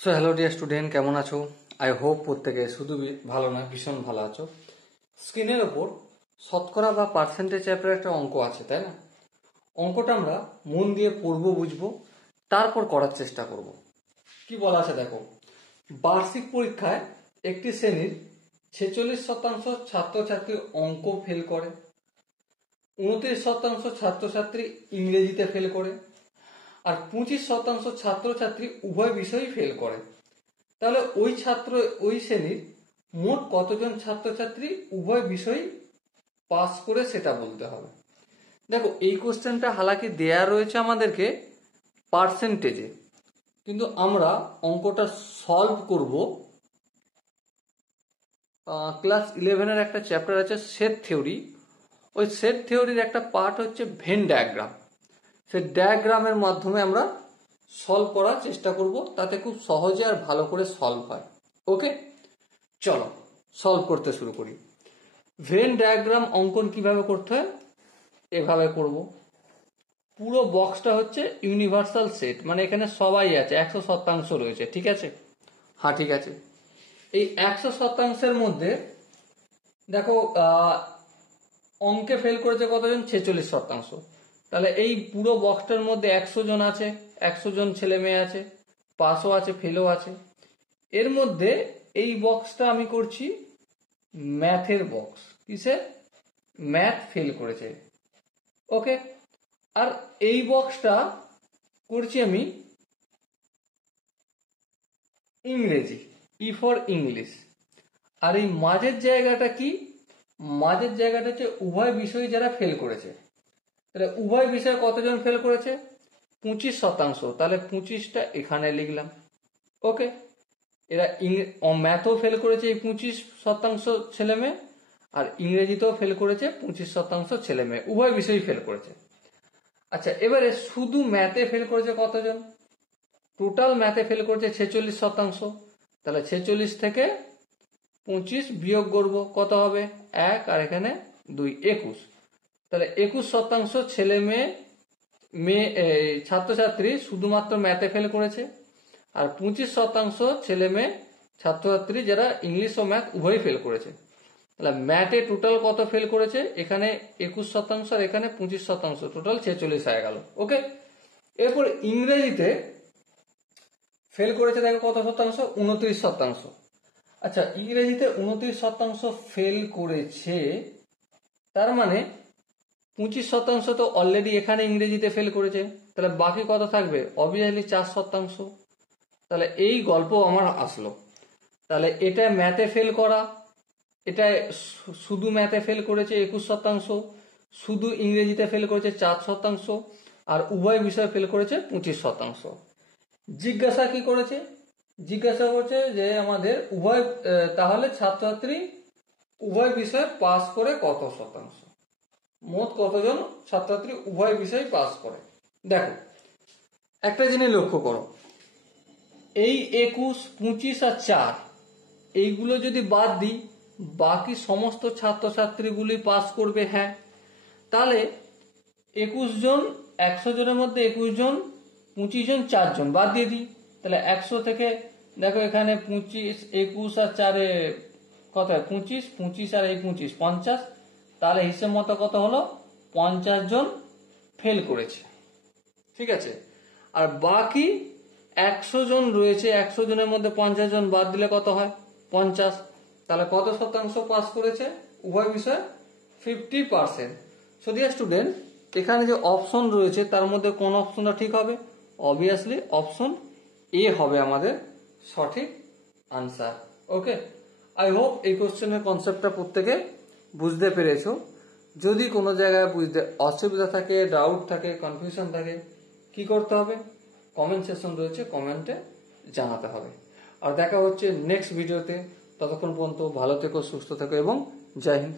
So hello dear student, কেমন আছো? I hope প্রত্যেকে শুধু ভালো নয়, ভীষণ ভালো আছো। স্ক্রিনের ওপর শতকরা বা পার্সেন্টেজ টাইপের একটা অঙ্ক আছে, তাই না? অঙ্কটা আমরা মন দিয়ে পড়বো, বুঝবো, তারপর করার চেষ্টা করব। কি বলা আছে দেখো, বার্ষিক পরীক্ষায় একটি শ্রেণীর 46% ছাত্রছাত্রী অঙ্ক ফেল করে, 29% ছাত্রছাত্রী ইংরেজিতে ফেল করে, আর 25% ছাত্রছাত্রী উভয় বিষয়ই ফেল করে। তাহলে ওই শ্রেণীর মোট কতজন ছাত্রছাত্রী উভয় বিষয় পাস করে সেটা বলতে হবে। দেখো, এই কোশ্চেনটা হালাকি দেয়া রয়েছে আমাদেরকে পার্সেন্টেজে, কিন্তু আমরা অঙ্কটা সলভ করব ক্লাস 11-এর একটা চ্যাপ্টার আছে সেট থিওরি। ওই সেট থিওরির একটা পার্ট হচ্ছে ভেন ডায়াগ্রাম। সেই ডায়াগ্রামের মাধ্যমে আমরা সলভ করার চেষ্টা করব, তাতে খুব সহজে আর ভালো করে সলভ হয়। ওকে, চলো সলভ করতে শুরু করি। ভেন ডায়াগ্রাম অঙ্কন কিভাবে করতে হয়, এভাবে করব। পুরো বক্সটা হচ্ছে ইউনিভার্সাল সেট, মানে এখানে সবাই আছে, 100% রয়েছে, ঠিক আছে? হ্যাঁ, ঠিক আছে। এই 100%-এর মধ্যে দেখো অঙ্কে ফেল করেছে কতজন? 46%। তাহলে এই পুরো বক্সটার মধ্যে 100 জন আছে, 100 জন ছেলে মেয়ে আছে, পাসও আছে, ফেলও আছে। এর মধ্যে এই বক্সটা আমি করছি ম্যাথের বক্স। কিসের? ম্যাথ ফেল করেছে। ওকে, আর এই বক্সটা করছি আমি ইংরেজি, ই ফর ইংলিশ। আর এই মাঝের জায়গাটা কি? মাঝের জায়গাটা হচ্ছে উভয় বিষয় যারা ফেল করেছে। তাহলে উভয় বিষয়ে কতজন ফেল করেছে? 25%। তাহলে 25টা এখানে লিখলাম। ওকে, এরা ম্যাথও ফেল করেছে এই 25% ছেলে মেয়ে, আর ইংরেজিতেও ফেল করেছে 25% ছেলে মেয়ে, উভয় বিষয়ই ফেল করেছে। আচ্ছা, এবারে শুধু ম্যাথে ফেল করেছে কতজন? টোটাল ম্যাথে ফেল করেছে 46%। তাহলে 46 থেকে 25 বিয়োগ করব, কত হবে? 1, আর এখানে 2, 21। তাহলে 21% ছেলে মেয়ে ছাত্রছাত্রী শুধুমাত্র ম্যাথে ফেল করেছে, আর 25% ছেলে মেয়ে ছাত্রছাত্রী যারা ইংলিশ ও ম্যাথ উভয়ই ফেল করেছে। তাহলে ম্যাথে টোটাল কত ফেল করেছে? এখানে 21% আর এখানে 25%, টোটাল 46 হয়ে গেল। ওকে, এরপর ইংরেজিতে ফেল করেছে দেখো কত শতাংশ? 29%। আচ্ছা, ইংরেজিতে 29% ফেল করেছে, তার মানে 25% তো অলরেডি এখানে ইংরেজিতে ফেল করেছে, তাহলে বাকি কত থাকবে? অবভিয়াসলি 4%। তাহলে এই গল্প আমার আসলো। তাহলে এটা ম্যাথে ফেল করা, এটা শুধু ম্যাথে ফেল করেছে 21%, শুধু ইংরেজিতে ফেল করেছে 4%, আর উভয় বিষয়ে ফেল করেছে 25%। জিজ্ঞাসা কি করেছে? জিজ্ঞাসা করছে যে আমাদের উভয়, তাহলে ছাত্রছাত্রী উভয় বিষয়ে পাস করে কত শতাংশ, মোট কতজন ছাত্রছাত্রী উভয় বিষয় পাস করে। দেখো, একটা জিনিস লক্ষ্য করো, এই 21, 25 আর 4 এইগুলো যদি বাদ দিই, বাকি সমস্ত ছাত্রছাত্রীগুলি পাস করবে। হ্যাঁ, তাহলে 21 জন, 100 জনের মধ্যে 21 জন, 25 জন, 4 জন বাদ দিয়ে দিই। তাহলে 100 থেকে দেখো এখানে 25, 21 আর 4-এ কত হয়? 25, 25 আর এই 25, 50। তাহলে হিসেব মতো কত হলো? 50 জন ফেল করেছে, ঠিক আছে? আর বাকি 100 জন রয়েছে, 100 জনের মধ্যে 50 জন বাদ দিলে কত হয়? 50। তাহলে কত শতাংশ পাস করেছে উভয় বিষয়ে? 50%। সো ডিয়ার স্টুডেন্ট, এখানে যে অপশন রয়েছে তার মধ্যে কোন অপশনটা ঠিক হবে? অবভিয়াসলি অপশন এ হবে আমাদের সঠিক আনসার। ওকে, আই হোপ এই কোশ্চেনের কনসেপ্টটা প্রত্যেকে বুঝতে পেরেছো। যদি কোনো জায়গায় বুঝতে অসুবিধা থাকে, ডাউট থাকে, কনফিউশন থাকে, কি করতে হবে? কমেন্ট সেকশন রয়েছে, কমেন্টে জানাতে হবে। আর দেখা হচ্ছে নেক্সট ভিডিওতে। ততক্ষণ পর্যন্ত ভালো থেকো, সুস্থ থেকো এবং জয় হিন্দ।